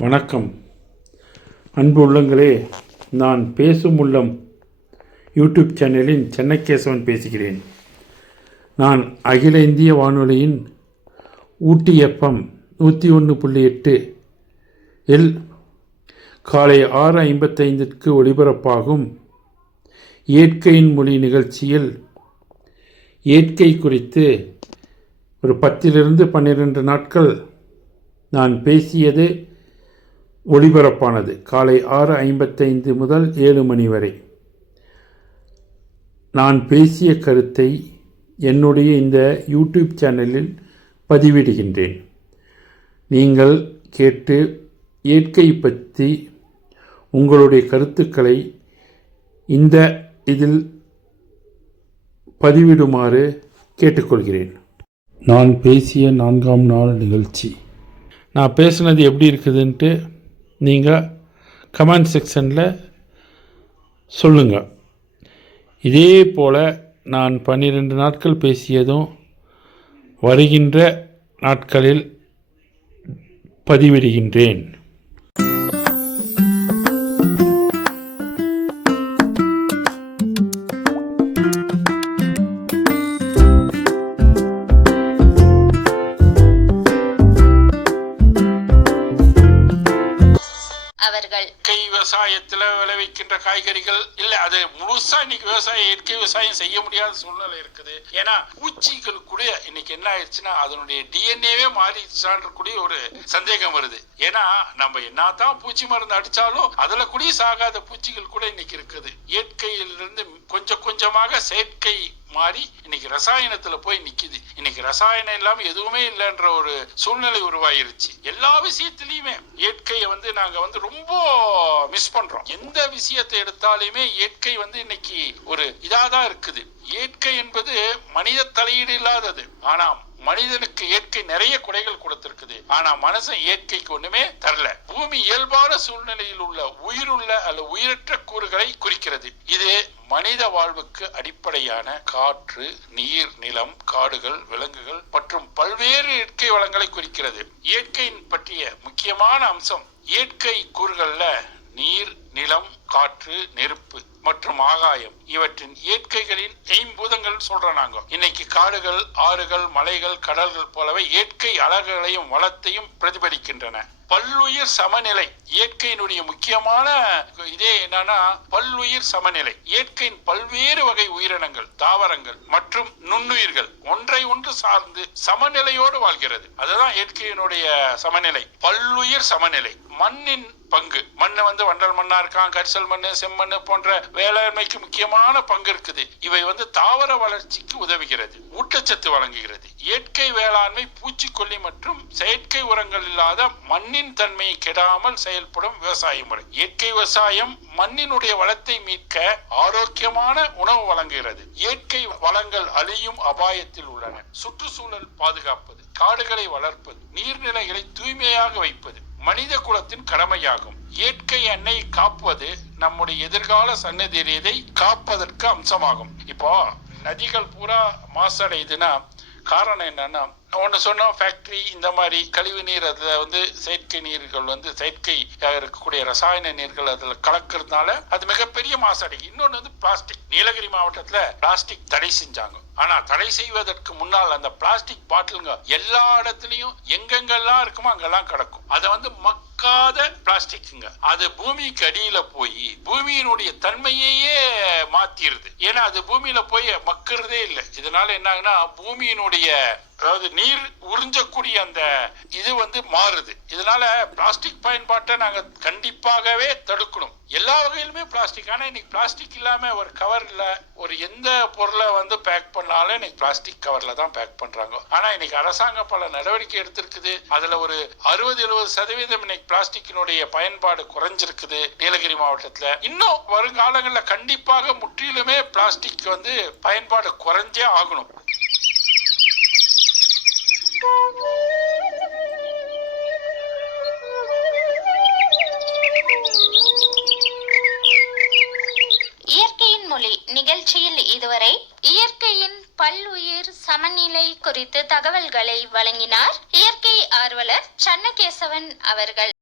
வணக்கம் அன்பு உள்ளங்களே, நான் பேசும் உள்ளம் யூடியூப் சேனலின் சென்னகேசவன் பேசுகிறேன். நான் அகில இந்திய வானொலியின் ஊட்டி எஃப்எம் 101.8 இல் காலை 6:55 ஒளிபரப்பாகும் இயற்கையின் மொழி நிகழ்ச்சியில் இயற்கை குறித்து ஒரு 10-12 நாட்கள் நான் பேசியது ஒளிபரப்பானது. காலை 6:55 முதல் 7 மணி வரை நான் பேசிய கருத்தை என்னுடைய இந்த யூடியூப் சேனலில் பதிவிடுகின்றேன். நீங்கள் கேட்டு இயற்கை பற்றி உங்களுடைய கருத்துக்களை இந்த இதில் பதிவிடுமாறு கேட்டுக்கொள்கிறேன். நான் பேசிய 4ஆம் நாள் நிகழ்ச்சி. நான் பேசுனது எப்படி இருக்குதுன்ட்டு நீங்கள் கமெண்ட் செக்ஷனில் சொல்லுங்கள். இதே போல் நான் 12 நாட்கள் பேசியதும் வருகின்ற நாட்களில் பதிவிடுகின்றேன். விவசாயத்தில் விளைவிக்கின்ற காய்கறிகள் இல்லை, அது முழுசா இன்னைக்கு இயற்கை விவசாயம் செய்ய முடியாத சூழ்நிலை இருக்குது. ஏன்னா பூச்சிகள் கூட இன்னைக்கு என்ன ஆயிடுச்சுன்னா அதனுடைய டிஎன்ஏவே மாறிடுச்சான்ற கூட ஒரு சந்தேகம் வருது. ஏன்னா நம்ம என்னதான் பூச்சி மருந்து அடிச்சாலும் அதுல கூட சாகாத பூச்சிகள் கூட இன்னைக்கு இருக்குது. இயற்கையிலிருந்து கொஞ்சம் கொஞ்சமாக செயற்கை மாறி இன்னைக்கு ரசாயனத்துல போய் நிக்குது. இன்னைக்கு ரசாயனம் இல்லாம எதுவுமே இல்லைன்ற ஒரு சூழ்நிலை உருவாயிருச்சு. எல்லா விஷயத்திலயுமே இயற்கையை நாங்க ரொம்ப மிஸ் பண்றோம். எந்த விஷயத்தை எடுத்தாலுமே இயற்கை இன்னைக்கு ஒரு இதாதான் இருக்குது. இயற்கை என்பது மனித தலையீடு இல்லாதது. ஆனா மனிதனுக்கு இயற்கை நிறைய குறைகள் கொடுத்திருக்குது. ஆனா மனுஷன் இயற்கைக்கு ஒண்ணுமே தரல. பூமி இயல்பான சூழ்நிலையில் உள்ள உயிருள்ள அல்ல உயிரற்ற கூறுகளை குறிக்கிறது. இது மனித வாழ்வுக்கு அடிப்படையான காற்று, நீர், நிலம், காடுகள், விலங்குகள் மற்றும் பல்வேறு இயற்கை வளங்களை குறிக்கிறது. இயற்கையின் பற்றிய முக்கியமான அம்சம் இயற்கை கூறுகள்ல நீர், நிலம், காற்று, நெருப்பு மற்றும் ஆகாயம் இவற்றின் இயற்கைகளின் ஐம்பூதங்கள் சொல்றாங்க. இன்னைக்கு காடுகள், ஆறுகள், மலைகள், கடல்கள் போலவே இயற்கை அழகுகளையும் வளத்தையும் பிரதிபலிக்கின்றன. பல்லுயிர் சமநிலை இயற்கையினுடைய முக்கியமான இதே என்னன்னா பல்லுயிர் சமநிலை. இயற்கையின் பல்வேறு வகை உயிரினங்கள், தாவரங்கள் மற்றும் நுண்ணுயிர்கள் ஒன்றை ஒன்று சார்ந்து சமநிலையோடு வாழ்கிறது. அதுதான் இயற்கையினுடைய சமநிலை, பல்லுயிர் சமநிலை. மண்ணின் பங்கு, மண்ணு வண்டல் மண்ணா இருக்கான், கரிசல் மண்ணு, செம்மண்ணு போன்ற வேளாண்மைக்கு முக்கியமான பங்கு இருக்குது. இவை தாவர வளர்ச்சிக்கு உதவுகிறது, ஊட்டச்சத்து வழங்குகிறது. இயற்கை வேளாண்மை பூச்சிக்கொல்லி மற்றும் செயற்கை உரங்கள் இல்லாத மண்ணின் தன்மையை கெடாமல் செயல்படும் விவசாய முறை. இயற்கை விவசாயம் மண்ணினுடைய வளத்தை மீட்க ஆரோக்கியமான உணவு வழங்குகிறது. இயற்கை வளங்கள் அழியும் அபாயத்தில் உள்ளன. சுற்றுச்சூழல் பாதுகாப்பது, காடுகளை வளர்ப்பது, நீர்நிலைகளை தூய்மையாக வைப்பது மனித குலத்தின் கடமையாகும். இயற்கை எண்ணெய் காப்பது நம்முடைய எதிர்கால சன்னதியதை காப்பதற்கு அம்சமாகும். இப்போ நதிகள் பூரா மாசடையுதுன்னா காரணம் என்னன்னா, ஒன்று சொன்னோம், ஃபேக்டரி இந்த மாதிரி கழிவு நீர் அதுல செயற்கை நீர்கள் செயற்கையாக இருக்கக்கூடிய ரசாயன நீர்கள் அதுல கலக்கிறதுனால அது மிகப்பெரிய மாசடை. இன்னொன்னு பிளாஸ்டிக். நீலகிரி மாவட்டத்துல பிளாஸ்டிக் தடை செஞ்சாங்க. ஆனா தடை செய்வதற்கு முன்னால் அந்த பிளாஸ்டிக் பாட்டிலுங்க எல்லா இடத்துலயும் எங்கெங்கெல்லாம் இருக்குமோ அங்கெல்லாம் கிடக்கும். அதை மக்காத பிளாஸ்டிக்குங்க. அது பூமிக்கு அடியில போய் பூமியினுடைய தன்மையே மாத்திருது. ஏன்னா அது பூமியில போய் மக்கிறதே இல்லை. இதனால என்ன ஆகுனா பூமியினுடைய அதாவது நீர் உறிஞ்சக்கூடிய அந்த இது மாறுது. இதனால பிளாஸ்டிக் பயன்பாட்டை நாங்க கண்டிப்பாகவே தடுக்கணும். எல்லா வகையிலுமே பிளாஸ்டிக். ஆனா இன்னைக்கு பிளாஸ்டிக் இல்லாம ஒரு கவர் இல்ல, ஒரு எந்த பொருளை பேக் பண்ணாலும் இன்னைக்கு பிளாஸ்டிக் கவர்ல தான் பேக் பண்றாங்க. ஆனா இன்னைக்கு அரசாங்கம் பல நடவடிக்கை எடுத்திருக்குது. அதுல ஒரு 60-70% இன்னைக்கு பிளாஸ்டிக்கினுடைய பயன்பாடு குறைஞ்சிருக்குது நீலகிரி மாவட்டத்துல. இன்னும் வருங்காலங்களில் கண்டிப்பாக முற்றிலுமே பிளாஸ்டிக் பயன்பாடு குறைஞ்சே ஆகணும். இயற்கையின் மொழி நிகழ்ச்சியில் இதுவரை இயற்கையின் பல்லுயிர் சமநிலை குறித்து தகவல்களை வழங்கினார் இயற்கை ஆர்வலர் சென்னகேசவன் அவர்கள்.